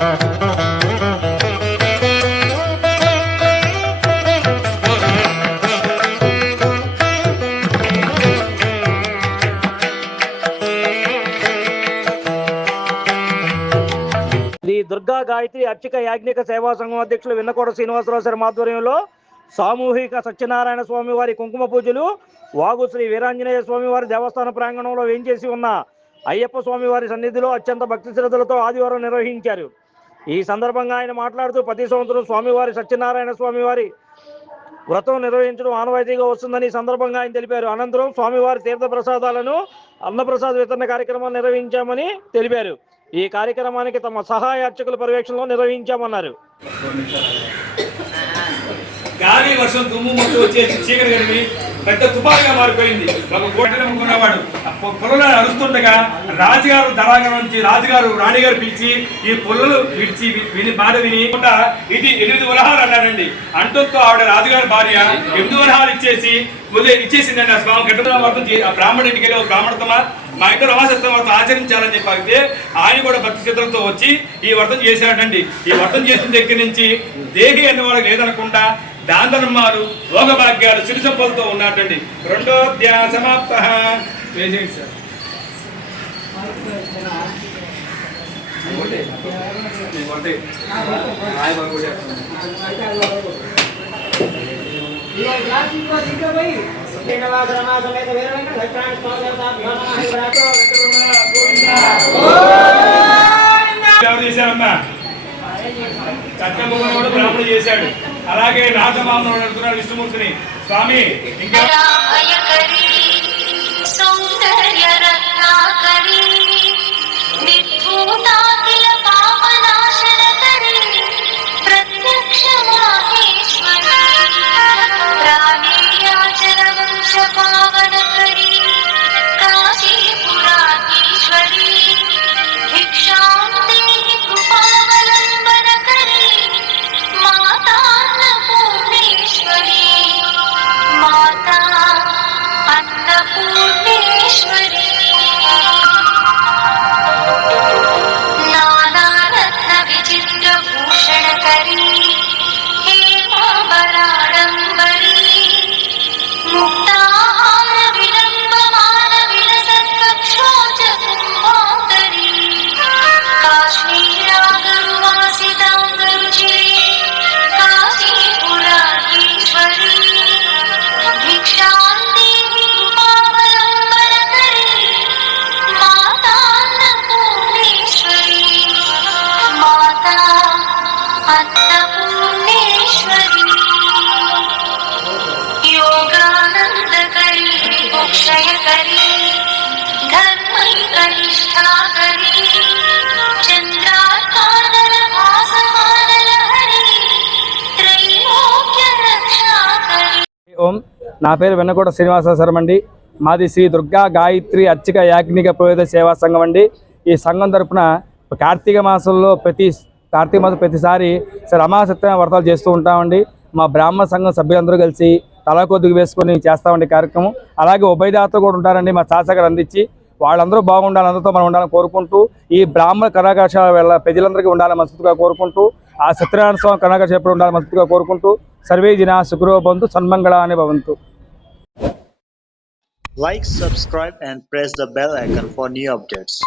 శ్రీ దుర్గా గాయత్రి అర్చక యాజ్ఞిక సేవా సంఘం అధ్యక్షులు విన్నకోట శ్రీనివాసరావు సార్ ఆధ్వర్యంలో సామూహిక సత్యనారాయణ స్వామి వారి కుంకుమ పూజలు వాగు శ్రీ వీరాంజనేయ స్వామి వారి దేవస్థాన ప్రాంగణంలో వేయించేసి ఉన్న అయ్యప్ప స్వామి వారి సన్నిధిలో అత్యంత భక్తి శ్రద్ధలతో ఆదివారం నిర్వహించారు. ఈ సందర్భంగా ఆయన మాట్లాడుతూ ప్రతి సంవత్సరం స్వామివారి సత్యనారాయణ స్వామివారి వ్రతం నిర్వహించడం ఆనవాయితీగా వస్తుందని ఈ సందర్భంగా ఆయన తెలిపారు. అనంతరం స్వామివారి తీర్థ ప్రసాదాలను అన్నప్రసాద వితరణ కార్యక్రమాన్ని నిర్వహించామని తెలిపారు. ఈ కార్యక్రమానికి తమ సహాయ అర్చకుల పర్యవేక్షణలో నిర్వహించామన్నారు. గాలి వర్షం దుమ్ము వచ్చేసి చీకటి పెద్ద తుపాకుగా మారిపోయింది. ఒక కోటలు అమ్ముకున్నవాడు ఆ పొలంలో అరుస్తుండగా రాజుగారు దళాగం నుంచి రాజుగారు రాణిగారు పిలిచి ఈ పొలలు విడిచి విని బాధ విని ఇది ఎనిమిది ఉలహాలు అన్నారండి అంటంతో ఆవిడ రాజుగారి భార్య ఎనిమిది ఉలహాలు ఇచ్చేసి వదిలే ఇచ్చేసిందండి ఆ స్వామి. గడ్డ వర్తం చే- ఆ ఇంటికి వెళ్ళి బ్రాహ్మణతమా మా ఇంట్లో రమాసత్వం వ్రతం ఆచరించాలని చెప్పి ఆయన కూడా భక్తి చిత్రంతో వచ్చి ఈ వ్రతం చేశాడండి. ఈ వ్రతం చేసిన దగ్గర నుంచి దేహి అన్న వాళ్ళకి లేదనకుండా దాంతనమ్మాలు భోగభాగ్యాలు సిరి సంపదలతో ఉన్నట్టండి రెండో అధ్యాయ సమాప్త. వేసేయండి సార్. ఎవరు చేశారమ్మా? కట్టబొమ్మను కూడా బ్రాహ్మణుడు చేశాడు. అలాగే రాజమామను అడుగుతున్నాడు విష్ణుమూర్తిని. స్వామి ఇంకా हरी योगानन्दकरी मोक्षयकरी धर्मैकनिष्ठाकरी चन्द्राकानरभासमानलहरी त्रैलोक्यरक्षाकरी ఓం నా పేరు వెన్నకోట శ్రీనివాస శర్మ అండి మాది శ్రీ దుర్గా గాయత్రి అర్చక యాజ్ఞిక పురోహిత సేవా సంఘం అండి ఈ సంఘం తరపున కార్తీక మాసంలో ప్రతి కార్తీక మాసం ప్రతిసారి రమాసత్య వ్రతాలు చేస్తూ ఉంటామండి మా బ్రాహ్మణ సంఘం సభ్యులందరూ కలిసి తలా కొద్దిగా వేసుకొని చేస్తామండి ఉండే కార్యక్రమం. అలాగే ఉభయదాత కూడా ఉంటారండి మా శాసకరు అందించి. వాళ్ళందరూ బాగుండాలి అందరితో మనం ఉండాలని కోరుకుంటూ ఈ బ్రాహ్మణ కళాకాశాల వల్ల ప్రజలందరికీ ఉండాలని మనస్ఫూర్తిగా కోరుకుంటూ ఆ సత్యనారాయణ స్వామి కళాకాశ ఎప్పుడు ఉండాలని మనస్ఫూర్తిగా కోరుకుంటూ సర్వే జన సుఖరో బంతు అనే భవంతు. Like subscribe and press the bell icon for new updates